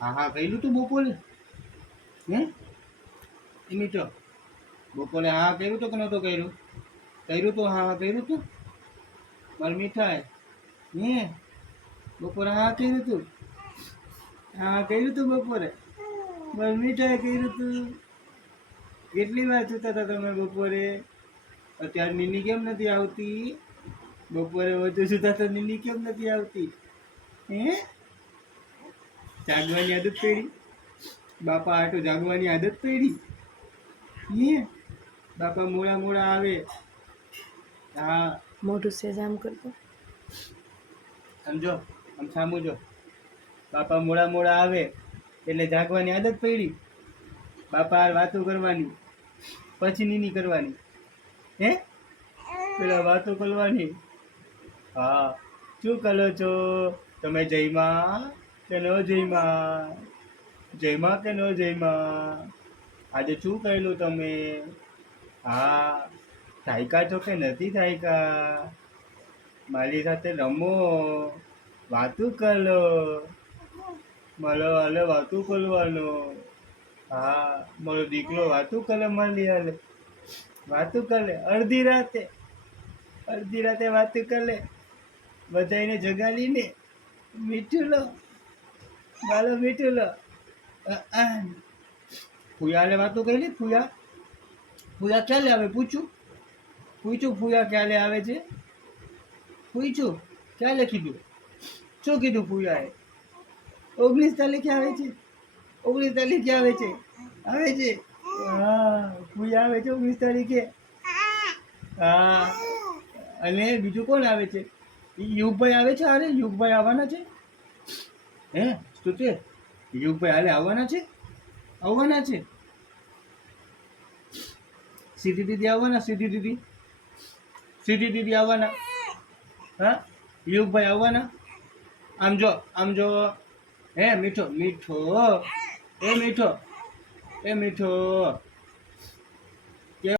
હા હા કર્યું તું બપોરે? હે એ મીઠો બપોરે હા કર્યું તું કે નહોતું કર્યું? કર્યું તું હા કર્યું તું મારી મીઠાઈ. હે બપોરે હા કર્યું તું? હા કર્યું તું બપોરે મારી મીઠાઈ કર્યું તું? કેટલી વાર સુતા હતા તમે બપોરે? અત્યારે નીની કેમ નથી આવતી? બપોરે વધુ સુતા તો નીની કેમ નથી આવતી? હે જાગવાની આદત પડી? બાપા આટો જાગવાની આદત પડી? હે બાપા મોડા મોડા આવે. હા મોઢું સેજ આમ કરતો. સમજો આમ સામું જો. બાપા મોડા મોડા આવે એટલે જાગવાની આદત પડી. બાપા હારે વાતો કરવાની પછી નીની કરવાની. હે પેલા વાતો કરવાની. હા શું કરો છો તમે? જયમાં કે ન જયમાં? જયમાં કે ન જયમાં? આજે શું કરેલું તમે? હા થાયકા છો કે નથી થાયકા? મારી સાથે રમો, વાતું કરો. મારો હાલે વાતું કરવાનો. હા મારો દીકરો વાતું કરે મારી હાલે. વાતું કરે અડધી રાતે વાતું કરે. બધાને જગાડીને મીઠું લો મારો મીઠું લો. ફુયા હાલે વાતું કરી? ફુયા ક્યારે આવે પૂછું ફુયા ક્યારે આવે છે? પૂછું ક્યારે કીધું? શું કીધું ફુયાએ? 19 તારીખે આવે છે? 19 તારીખે આવે છે? આવે છે હા ફુયા આવે છે 19 તારીખે. હા અને બીજું કોણ આવે છે? યુગભાઈ આવે છે? અરે યુગભાઈ આવવાના છે? હે સ્તુતિ યુગભાઈ હાલે આવવાના છે? સીધી દીદી આવવાના? સીધી દીદી આવવાના? હા યુગભાઈ આવવાના? આમ જો હે મીઠો એ મીઠો